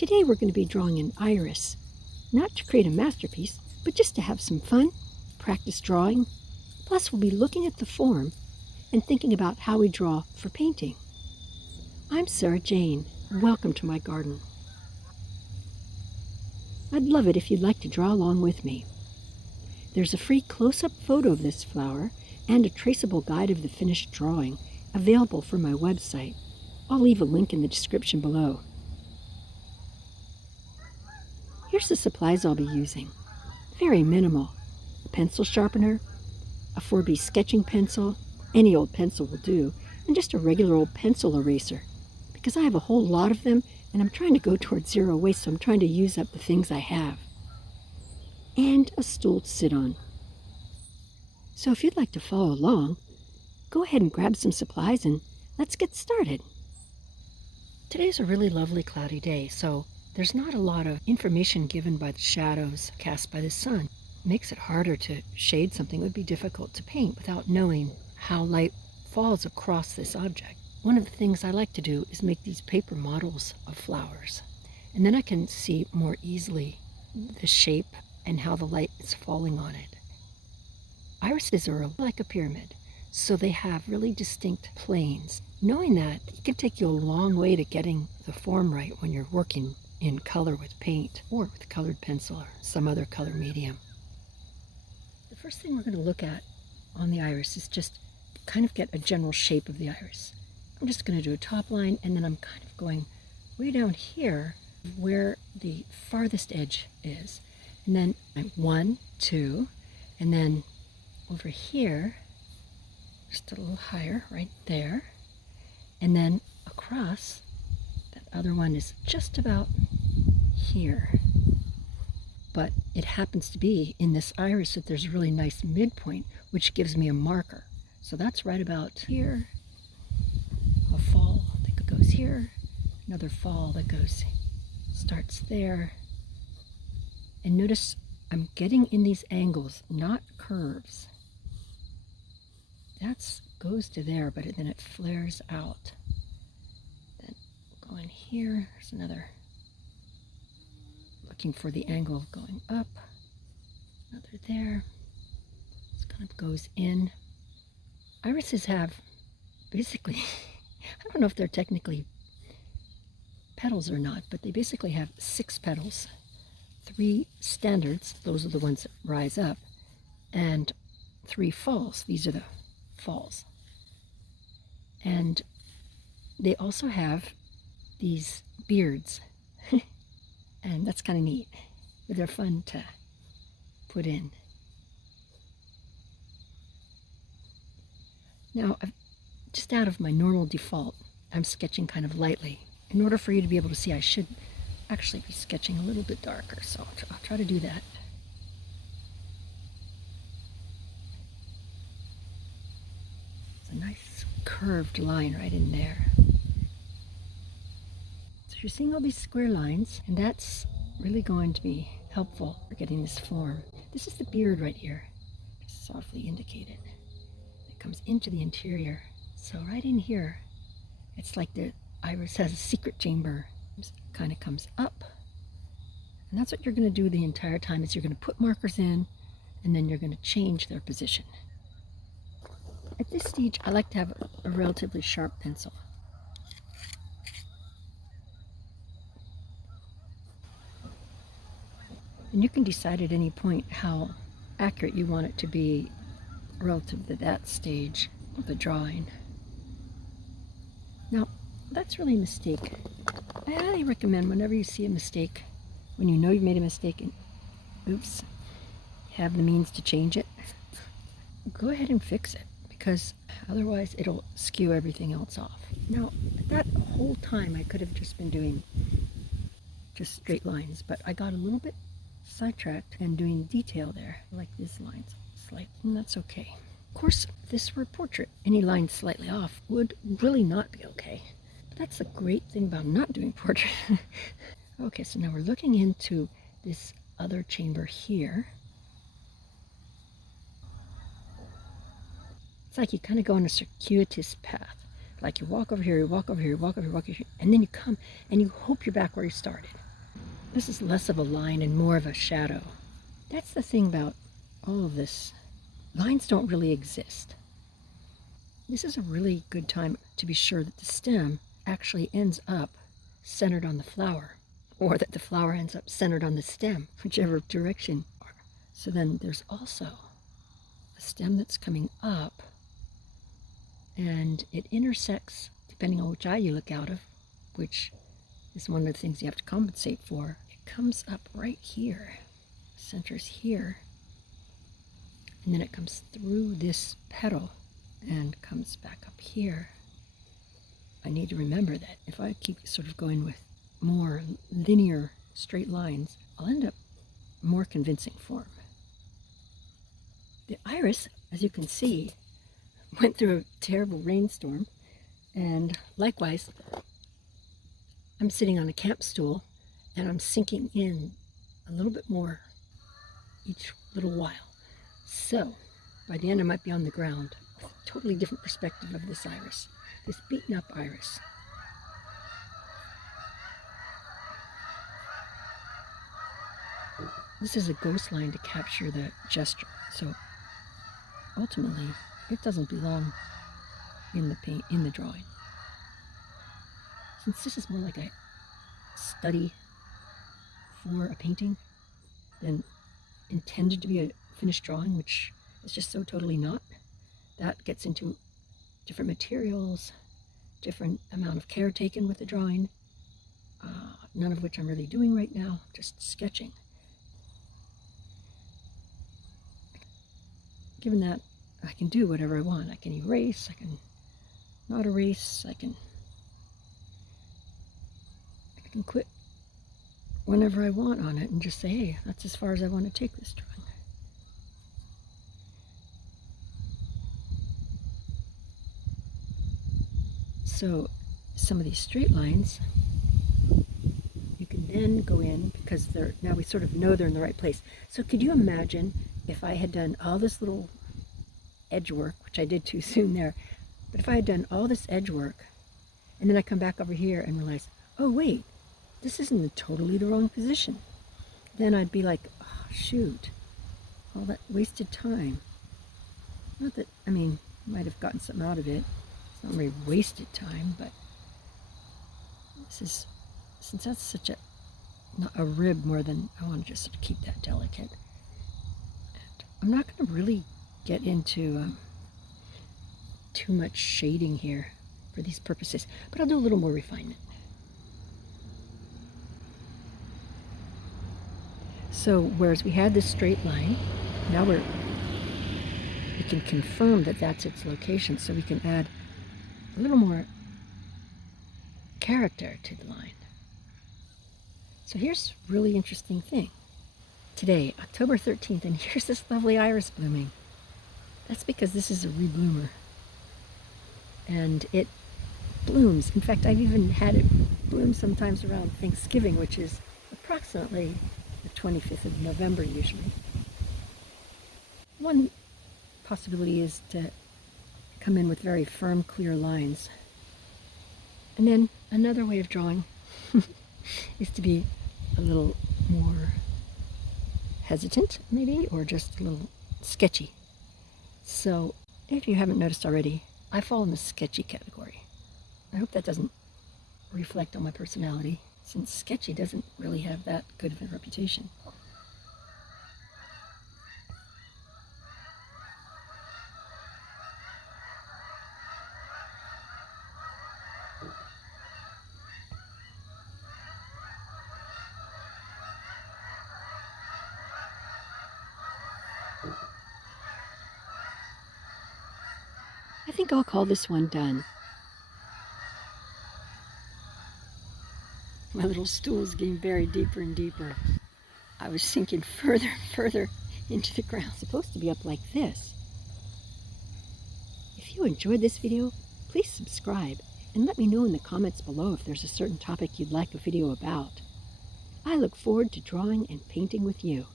Today we're going to be drawing an iris, not to create a masterpiece, but just to have some fun, practice drawing. Plus we'll be looking at the form and thinking about how we draw for painting. I'm Sarah Jayne. Welcome to my garden. I'd love it if you'd like to draw along with me. There's a free close-up photo of this flower and a traceable guide of the finished drawing available from my website. I'll leave a link in the description below. Here's the supplies I'll be using. Very minimal. A pencil sharpener, a 4B sketching pencil, any old pencil will do, and just a regular old pencil eraser. Because I have a whole lot of them, and I'm trying to go towards zero waste, so I'm trying to use up the things I have. And a stool to sit on. So if you'd like to follow along, go ahead and grab some supplies and let's get started. Today's a really lovely cloudy day, so there's not a lot of information given by the shadows cast by the sun. It makes it harder to shade something. It would be difficult to paint without knowing how light falls across this object. One of the things I like to do is make these paper models of flowers, and then I can see more easily the shape and how the light is falling on it. Irises are like a pyramid, so they have really distinct planes. Knowing that, it can take you a long way to getting the form right when you're working in color with paint or with colored pencil or some other color medium. The first thing we're going to look at on the iris is just kind of get a general shape of the iris. I'm just going to do a top line, and then I'm kind of going way down here where the farthest edge is. And then I'm 1, 2, and then over here, just a little higher, right there. And then across, that other one is just about here. But it happens to be in this iris that there's a really nice midpoint, which gives me a marker. So that's right about here. A fall that goes here, another fall that starts there. And notice I'm getting in these angles, not curves. That goes to there, but then it flares out. Then going here, there's another, looking for the angle of going up, another there. This kind of goes in. Irises have basically, I don't know if they're technically petals or not, but they basically have 6 petals. 3 standards, those are the ones that rise up, and 3 falls, these are the falls. And they also have these beards, and that's kind of neat, but they're fun to put in. Now, just out of my normal default, I'm sketching kind of lightly. In order for you to be able to see, I should actually be sketching a little bit darker, so I'll try to do that. It's a nice curved line right in there. So you're seeing all these square lines, and that's really going to be helpful for getting this form. This is the beard right here, just softly indicated. It comes into the interior. So right in here, it's like the iris has a secret chamber. It kind of comes up, and that's what you're going to do the entire time, is you're going to put markers in, and then you're going to change their position. At this stage, I like to have a relatively sharp pencil. And you can decide at any point how accurate you want it to be relative to that stage of the drawing. Now, that's really a mistake. I highly recommend whenever you see a mistake, when you know you've made a mistake and oops, have the means to change it, go ahead and fix it, because otherwise it'll skew everything else off. Now, that whole time I could have just been doing just straight lines, but I got a little bit sidetracked and doing detail there, like these lines, and that's okay. Of course, if this were a portrait, any line slightly off would really not be okay. But that's the great thing about not doing portrait. Okay, so now we're looking into this other chamber here. It's like you kind of go on a circuitous path. Like you walk over here, you walk over here, you walk over here, you walk over here, and then you come and you hope you're back where you started. This is less of a line and more of a shadow. That's the thing about all of this. Lines don't really exist. This is a really good time to be sure that the stem actually ends up centered on the flower, or that the flower ends up centered on the stem, whichever direction. So then there's also a stem that's coming up, and it intersects, depending on which eye you look out of, which is one of the things you have to compensate for. It comes up right here, centers here, and then it comes through this petal and comes back up here. I need to remember that if I keep sort of going with more linear straight lines, I'll end up more convincing form. The iris, as you can see, went through a terrible rainstorm, and likewise, I'm sitting on a camp stool and I'm sinking in a little bit more each little while. So by the end I might be on the ground with a totally different perspective of this iris, this beaten up iris. This is a ghost line to capture the gesture, so ultimately it doesn't belong in the paint, in the drawing. Since this is more like a study for a painting than intended to be a finished drawing, which is just so totally not, that gets into different materials, different amount of care taken with the drawing, none of which I'm really doing right now, just sketching. Given that I can do whatever I want, I can erase, I can not erase, I can quit whenever I want on it and just say, hey, that's as far as I want to take this drawing. So some of these straight lines, you can then go in, because they're, now we sort of know they're in the right place. So could you imagine if I had done all this little edge work, which I did too soon there, but if I had done all this edge work and then I come back over here and realize, oh wait, this isn't totally the wrong position. Then I'd be like, oh, shoot, all that wasted time. Not that, I mean, I might have gotten something out of it. It's not really wasted time, but this is, since that's such a, not a rib more than, I want to just sort of keep that delicate. And I'm not going to really get into too much shading here for these purposes, but I'll do a little more refinement. So whereas we had this straight line, now we can confirm that that's its location, so we can add a little more character to the line. So here's a really interesting thing. Today, October 13th, and here's this lovely iris blooming. That's because this is a rebloomer. And it blooms. In fact, I've even had it bloom sometimes around Thanksgiving, which is approximately the 25th of November usually. One possibility is to come in with very firm, clear lines. And then another way of drawing is to be a little more hesitant, maybe, or just a little sketchy. So, if you haven't noticed already, I fall in the sketchy category. I hope that doesn't reflect on my personality, since sketchy doesn't really have that good of a reputation. I think I'll call this one done. My little stool is getting buried deeper and deeper. I was sinking further and further into the ground. It's supposed to be up like this. If you enjoyed this video, please subscribe and let me know in the comments below if there's a certain topic you'd like a video about. I look forward to drawing and painting with you.